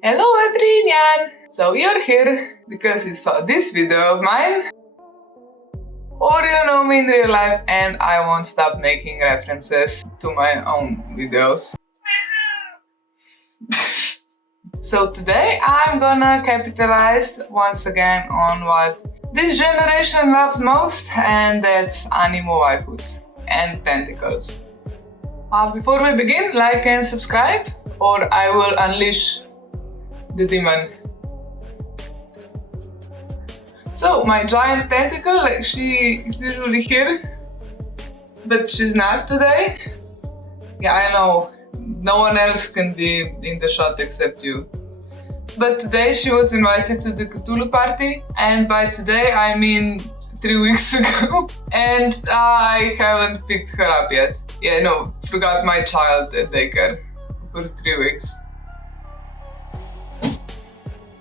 Hello everyone! So you're here because you saw this video of mine, or you know me in real life and I won't stop making references to my own videos. So today I'm gonna capitalize once again on what this generation loves most, and that's anime waifus and tentacles. Before we begin, like and subscribe or I will unleash the demon. So my giant tentacle, she is usually here, but she's not today. Yeah, I know, no one else can be in the shot except you. But today she was invited to the Cthulhu party, and by today I mean 3 weeks ago, and I haven't picked her up yet. Yeah, no, forgot my child at daycare for 3 weeks.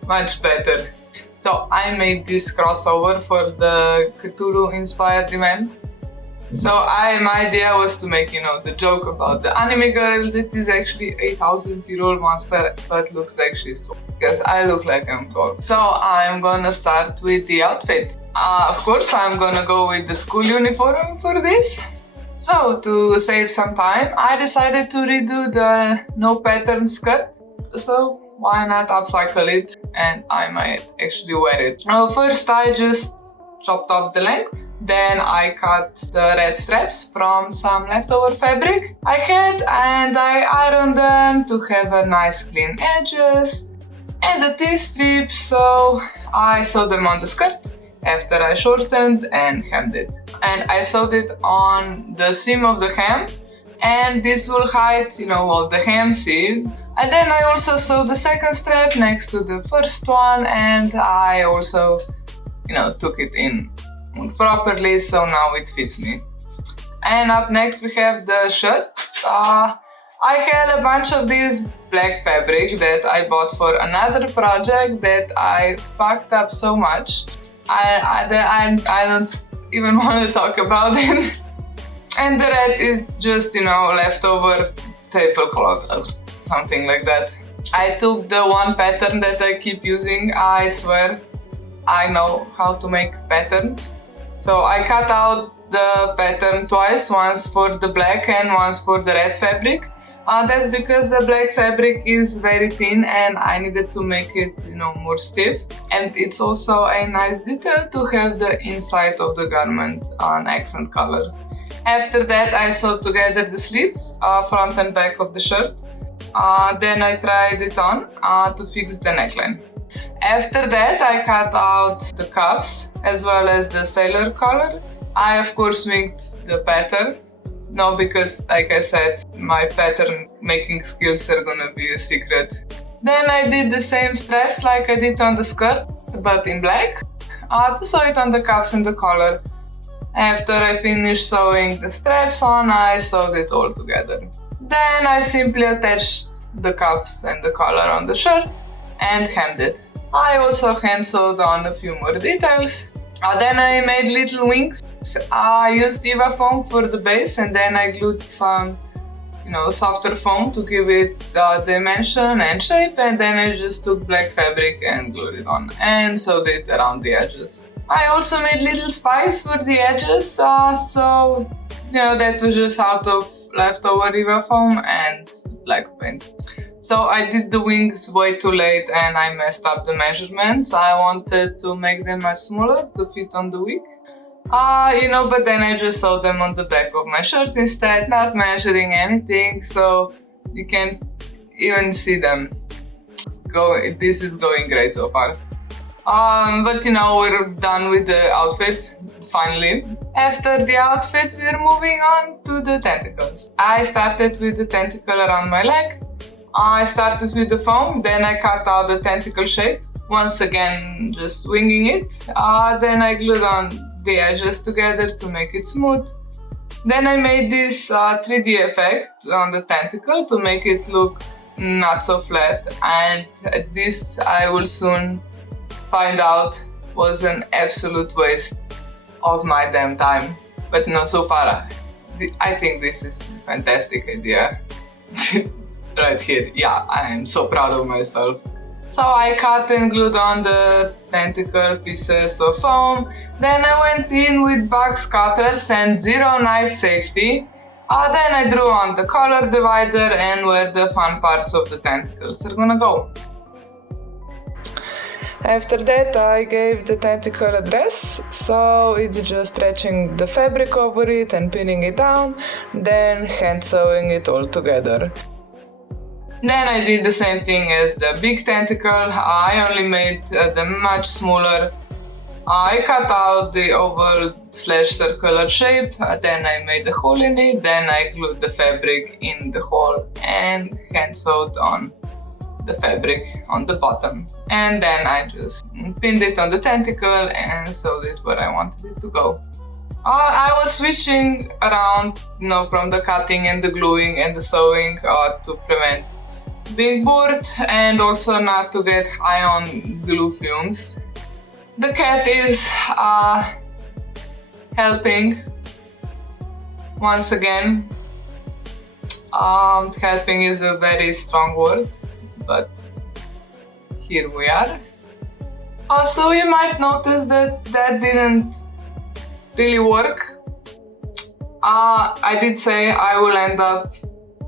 Much better. So I made this crossover for the Cthulhu inspired event. So my idea was to make, the joke about the anime girl that is actually a 1,000-year-old monster but looks like she's tall, because I look like I'm tall. So I'm gonna start with the outfit. Of course I'm gonna go with the school uniform for this. So to save some time, I decided to redo the no pattern skirt. So why not upcycle it, and I might actually wear it. First I just chopped off the length. Then I cut the red straps from some leftover fabric I had, and I ironed them to have a nice clean edges. And the T-strips, so I sewed them on the skirt after I shortened and hemmed it. And I sewed it on the seam of the hem, and this will hide, all the hem seam. And then I also sewed the second strap next to the first one, and I also, took it in properly, so now it fits me. And up next we have the shirt. I had a bunch of this black fabric that I bought for another project that I fucked up so much. I don't even want to talk about it. And the red is just, leftover tablecloth or something like that. I took the one pattern that I keep using. I swear I know how to make patterns. So I cut out the pattern twice, once for the black and once for the red fabric. That's because the black fabric is very thin and I needed to make it, more stiff. And it's also a nice detail to have the inside of the garment an accent color. After that I sewed together the sleeves, front and back of the shirt. Then I tried it on to fix the neckline. After that I cut out the cuffs as well as the sailor collar. I of course made the pattern. No, because like I said, my pattern making skills are gonna be a secret. Then I did the same straps like I did on the skirt, but in black, to sew it on the cuffs and the collar. After I finished sewing the straps on, I sewed it all together. Then I simply attached the cuffs and the collar on the shirt and hemmed it. I also hand sewed on a few more details. Then I made little wings. I used Eva foam for the base, and then I glued some, softer foam to give it dimension and shape, and then I just took black fabric and glued it on and sewed it around the edges. I also made little spikes for the edges, so that was just out of leftover Eva foam and black paint. So I did the wings way too late and I messed up the measurements. I wanted to make them much smaller to fit on the wig. But then I just sewed them on the back of my shirt instead, not measuring anything, so you can't even see them. This is going great so far. But we're done with the outfit, finally. After the outfit, we're moving on to the tentacles. I started with the tentacle around my leg. I started with the foam, then I cut out the tentacle shape, once again just winging it. Then I glued on the edges together to make it smooth. Then I made this 3D effect on the tentacle to make it look not so flat, and this I will soon find out was an absolute waste of my damn time. But so far I think this is a fantastic idea. Right here. Yeah, I am so proud of myself. So I cut and glued on the tentacle pieces of foam. Then I went in with box cutters and zero knife safety. Then I drew on the color divider and where the fun parts of the tentacles are gonna go. After that I gave the tentacle a dress, so it's just stretching the fabric over it and pinning it down, then hand sewing it all together. Then I did the same thing as the big tentacle. I only made them much smaller. I cut out the oval/circular shape, then I made a hole in it, then I glued the fabric in the hole and hand sewed on the fabric on the bottom. And then I just pinned it on the tentacle and sewed it where I wanted it to go. I was switching around, from the cutting and the gluing and the sewing to prevent being bored and also not to get high on glue fumes. The cat is helping once again. Helping is a very strong word, but here we are. Also, you might notice that didn't really work. I did say I will end up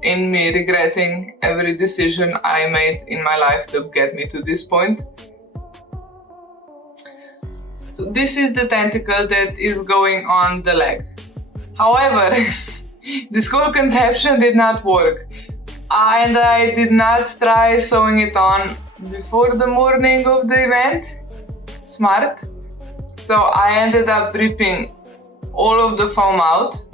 in me regretting every decision I made in my life to get me to this point. So this is the tentacle that is going on the leg. However, this whole contraption did not work. And I did not try sewing it on before the morning of the event. Smart. So I ended up ripping all of the foam out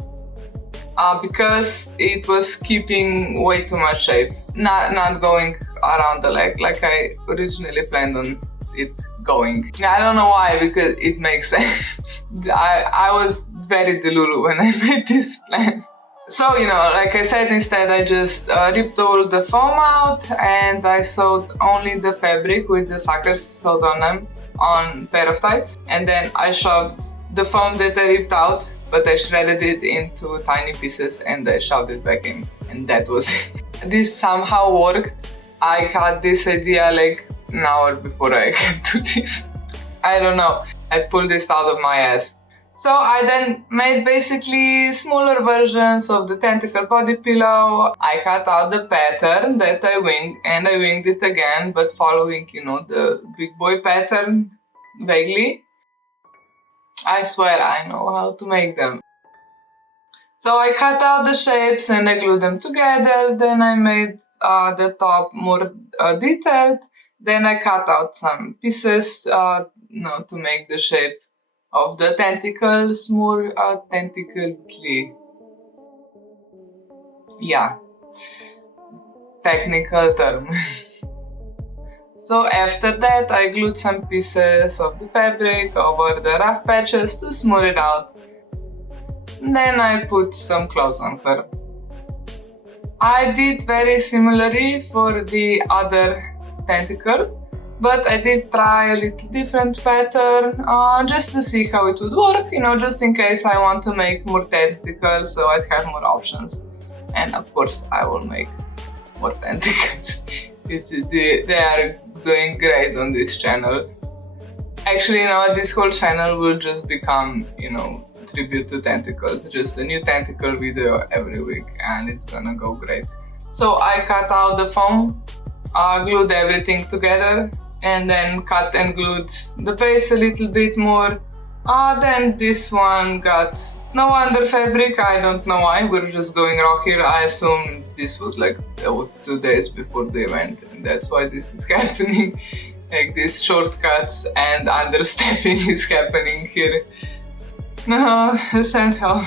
because it was keeping way too much shape, not going around the leg like I originally planned on it going. I don't know why, because it makes sense. I was very delulu when I made this plan. So, like I said, instead I just ripped all the foam out and I sewed only the fabric with the suckers sewed on them on a pair of tights. And then I shoved the foam that I ripped out, but I shredded it into tiny pieces and I shoved it back in. And that was it. This somehow worked. I had this idea like an hour before I had to leave. I don't know. I pulled this out of my ass. So I then made basically smaller versions of the tentacle body pillow. I cut out the pattern that I winged and I winged it again, but following, the big boy pattern vaguely. I swear I know how to make them. So I cut out the shapes and I glued them together. Then I made the top more detailed. Then I cut out some pieces to make the shape of the tentacles more tentacly. Yeah, technical term. So after that I glued some pieces of the fabric over the rough patches to smooth it out. Then I put some clothes on her. I did very similarly for the other tentacle, but I did try a little different pattern just to see how it would work, just in case I want to make more tentacles so I'd have more options. And of course I will make more tentacles. They are doing great on this channel. Actually, this whole channel will just become, tribute to tentacles. Just a new tentacle video every week and it's gonna go great. So I cut out the foam, glued everything together, and then cut and glued the base a little bit more. Then this one got no under fabric. I don't know why, we're just going raw here. I assume this was like 2 days before the event and that's why this is happening. Like these shortcuts and understepping is happening here. No, this can't help.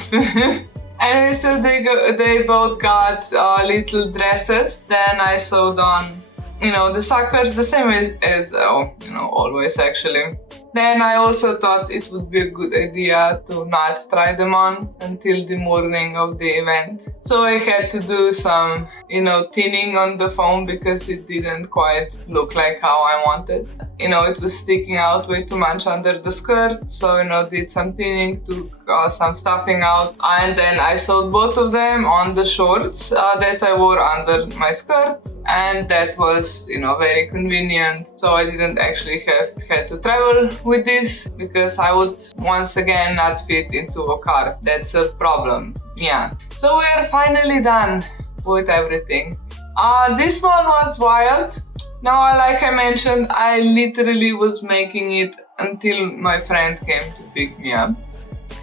Anyway, so they both got little dresses. Then I sewed on the suckers the same way as always actually. Then I also thought it would be a good idea to not try them on until the morning of the event. So I had to do some thinning on the foam because it didn't quite look like how I wanted. It was sticking out way too much under the skirt, so did some thinning, took some stuffing out, and then I sewed both of them on the shorts that I wore under my skirt, and that was very convenient, so I didn't actually had to travel with this because I would once again not fit into a car. That's a problem. Yeah, so we are finally done with everything. This one was wild. Now, like I mentioned, I literally was making it until my friend came to pick me up.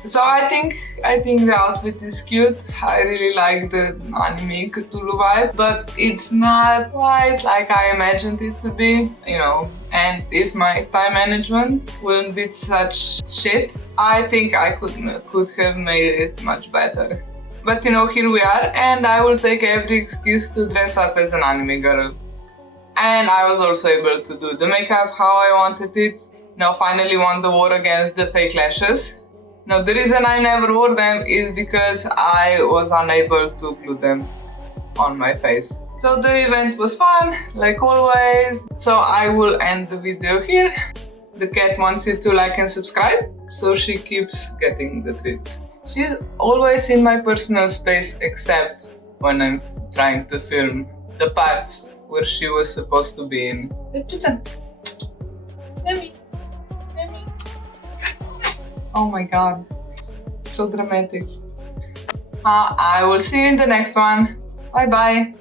So I think the outfit is cute. I really like the anime Cthulhu vibe, but it's not quite like I imagined it to be, And if my time management wouldn't be such shit, I think I could have made it much better. But here we are, and I will take every excuse to dress up as an anime girl. And I was also able to do the makeup how I wanted it. Finally won the war against the fake lashes. The reason I never wore them is because I was unable to glue them on my face. So the event was fun, like always. So I will end the video here. The cat wants you to like and subscribe, so she keeps getting the treats. She's always in my personal space except when I'm trying to film the parts where she was supposed to be in. Oh my god, so dramatic. I will see you in the next one. Bye bye.